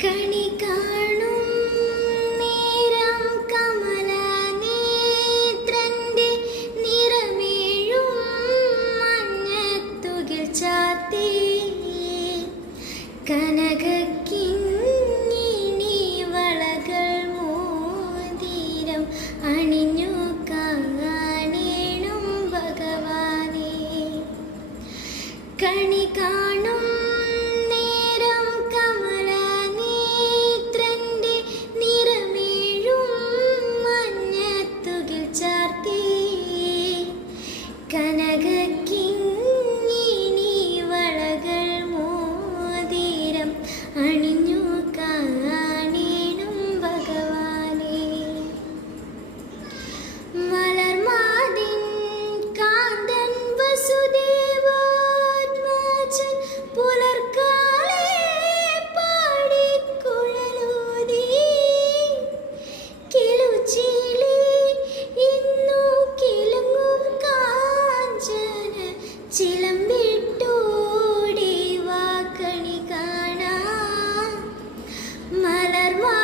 കണി കാണും നേരം കമല നേത്രന്റെ നിറമേഴും മഞ്ഞത്തുകിൽ ചാർത്തി. കനകക്കിങ്ങിണി വളകൾ കണി കാണും കനകക്കിങ്ങിണി വളകൾ മോതിരം അണിഞ്ഞു കാണേണം ഭഗവാനേ. ചിലമ്പിട്ടൂടി വാക്കണി കാണാ മലർമാ